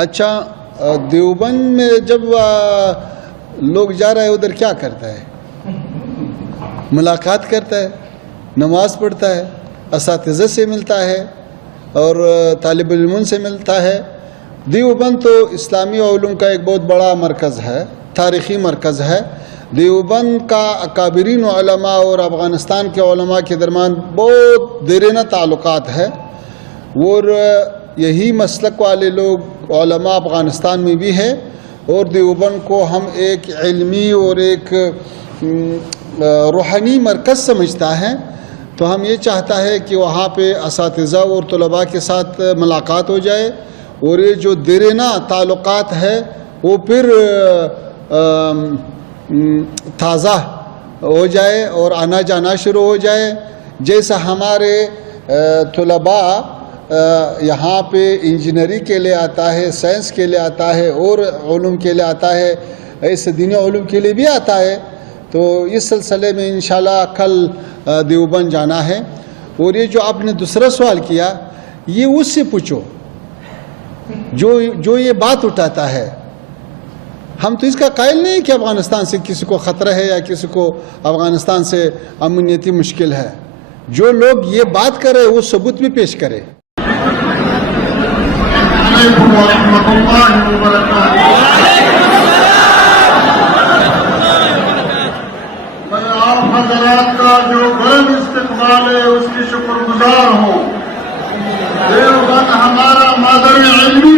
اچھا، دیوبند میں جب لوگ جا رہا ہے ادھر کیا کرتا ہے؟ ملاقات کرتا ہے، نماز پڑھتا ہے، اساتذہ سے ملتا ہے اور طالب علموں سے ملتا ہے۔ دیوبند تو اسلامی علوم کا ایک بہت بڑا مرکز ہے، تاریخی مرکز ہے۔ دیوبند کا اکابرین علماء اور افغانستان کے علماء کے درمیان بہت دیرینہ تعلقات ہے، اور یہی مسلک والے لوگ علماء افغانستان میں بھی ہے، اور دیوبند کو ہم ایک علمی اور ایک روحانی مرکز سمجھتا ہے۔ تو ہم یہ چاہتا ہے کہ وہاں پہ اساتذہ اور طلباء کے ساتھ ملاقات ہو جائے، اور یہ جو دیرینہ تعلقات ہے وہ پھر تازہ ہو جائے اور آنا جانا شروع ہو جائے۔ جیسا ہمارے طلباء یہاں پہ انجینئرنگ کے لیے آتا ہے، سائنس کے لیے آتا ہے اور علوم کے لیے آتا ہے، ایسے دینی علوم کے لیے بھی آتا ہے۔ تو اس سلسلے میں انشاءاللہ کل دیوبند جانا ہے۔ اور یہ جو آپ نے دوسرا سوال کیا، یہ اس سے پوچھو جو یہ بات اٹھاتا ہے۔ ہم تو اس کا قائل نہیں کہ افغانستان سے کسی کو خطرہ ہے یا کسی کو افغانستان سے امنیتی مشکل ہے۔ جو لوگ یہ بات کر رہے وہ ثبوت بھی پیش کرے۔ علیکم ورحمۃ اللہ وبرکاتہ۔ میں آپ حضرات کا جو بلند استقبال ہے اس کی شکر گزار ہوں۔ دیوبند ہمارا مادر علمی